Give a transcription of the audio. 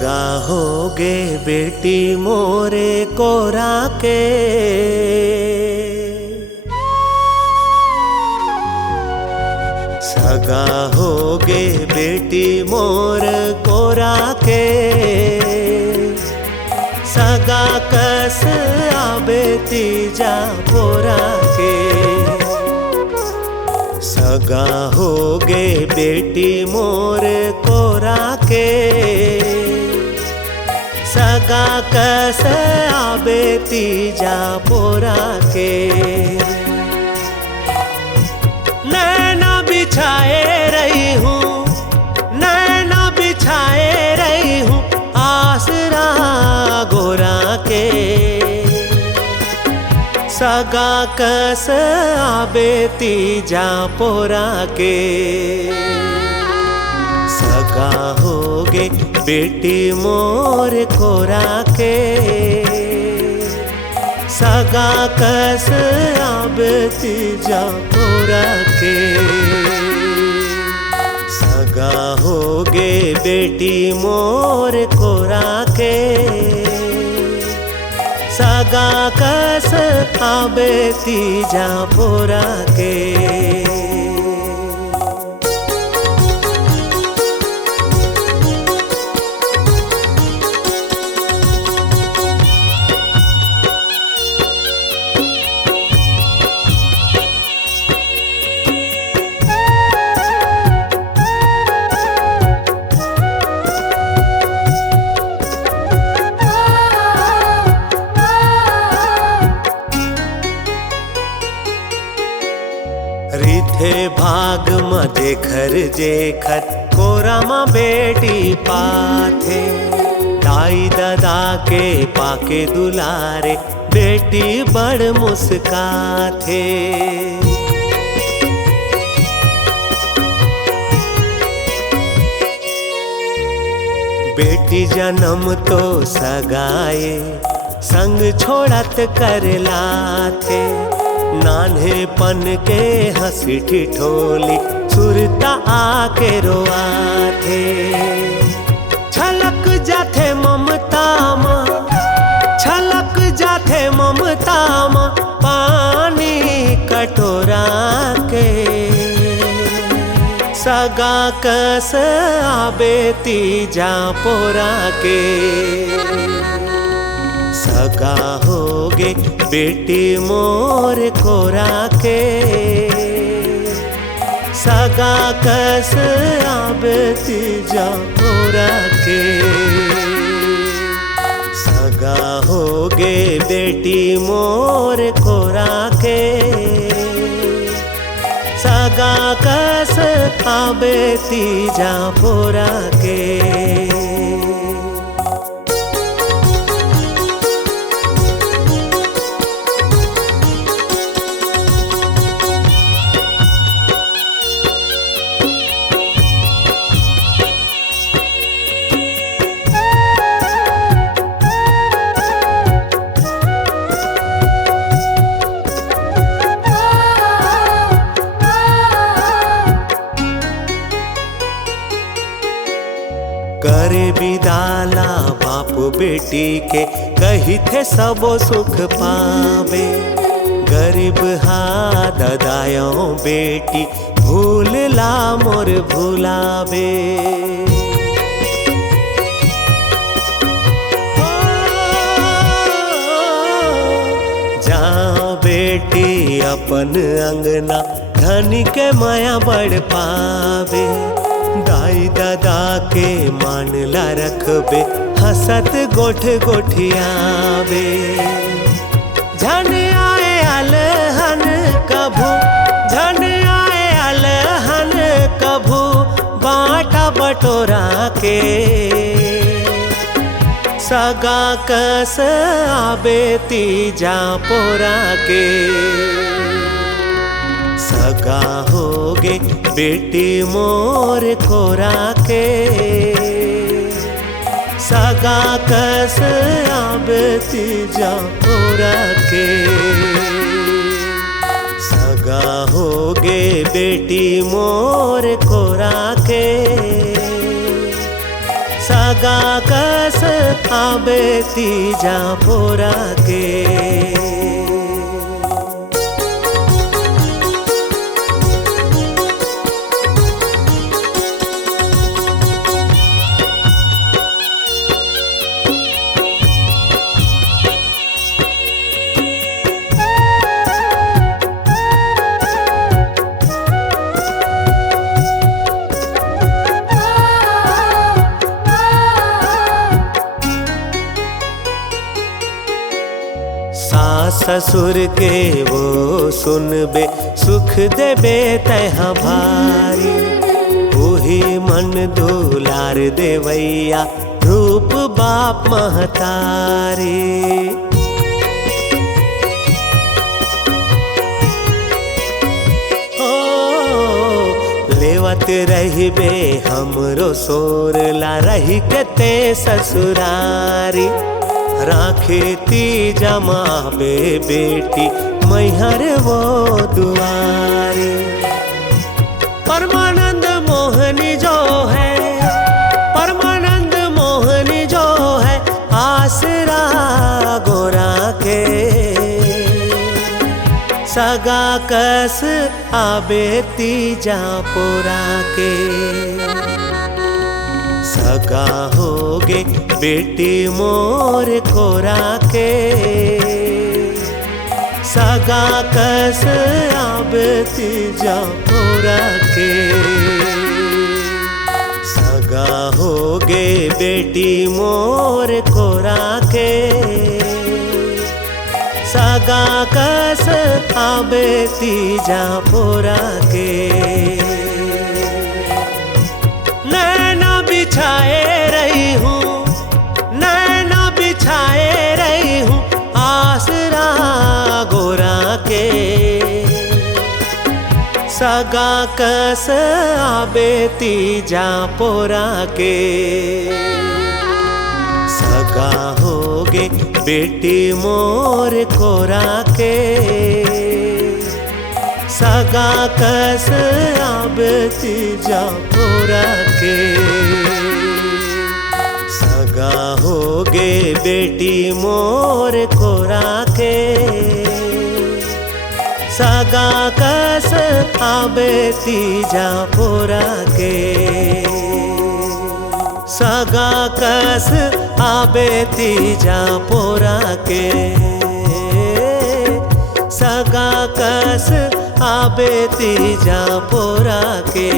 सगा होगे बेटी मोरे कोरा के, सगा होगे बेटी मोर कोरा के, सगा कस आबे तीजा पोरा के। सगा होगे बेटी मोर कोरा के, सगा कस आबे तीजा पोरा के। नैना बिछाए रही हूँ, नैना बिछाए रही हूँ आसरा गोरा के। सगा कस आबे तीजा पोरा के। सगा होगे बेटी मोर कोरा के, सगा कस आबे तीजा पोरा के। सगा होगे बेटी मोर कोरा के, सगा कस आबे तीजा पोरा के। रिथे भाग म देखर जेखर कोरा म बेटी पाथे। दाई दादा के पाके दुलारे बेटी बड़ मुस्काथे। बेटी जन्म तो सगाए संग छोड़त कर लाथे। नान्हेपन के हंसी ठिठोली सुरता आके रोआथे। छलक जाथे ममता माँ, छलक जाथे ममता माँ पानी कटोरा के। सगा कस आबे तीजा पोरा के। सगा होगे बेटी मोर कोरा के, सगा कस आबे तीजा पोरा के। सगा होगे बेटी मोर कोरा के, सगा कस आबे तीजा पोरा के। करे विदाला बाप बेटी के, कही थे सबो सुख पावे। गरीब हा ददायो बेटी भूल ला मोर भुलावे। जाओ बेटी अपन अंगना धनी के माया बढ़ पावे। दाई दादा के मान ला रखबे हसत गोठ गोठियावे। झन आए अलहन कभू, झन आए अलहन कभू बाटा बटोरा के। सगा कस आबे तीजा पोरा के। सगा होगे बेटी मोर कोरा के, सगा कस आबे तीजा पोरा के। सगा होगे बेटी मोर कोरा के, सगा कर कस आबे तीजा पोरा के। सास ससुर के वो सुनबे सुख देबे तैहा भारी। वही मन दुलार देवैया रूप बाप महतारी। लेवत रहिबे हमरो सोरला रही के ते ससुरारी। राखे तीजा माबे बेटी मैहर वो दुआरे। परमानंद मोहनी जो है, परमानंद मोहनी जो है आसरा गोरा के। सगा कस आबे तीजा पोरा के। सगा होगे बेटी मोर कोरा के। सगा कस आबे तीजा पोरा के। सगा होगे बेटी मोर कोरा के। सगा कस आबे तीजा पोरा के। नैना बिछाए रही हूँ, नैना बिछाए रही हूँ आसरा गोरा के। सगा कस आबे तीजा पोरा के। सगा होगे बेटी मोर कोरा के। सगा कस आबे तीजा पोरा के। सगा होगे बेटी मोर कोरा के। सगा कस आबे तीजा पोरा के। सगा कस आबे तीजा पोरा के। सगा कस आबे तीजा पोरा के।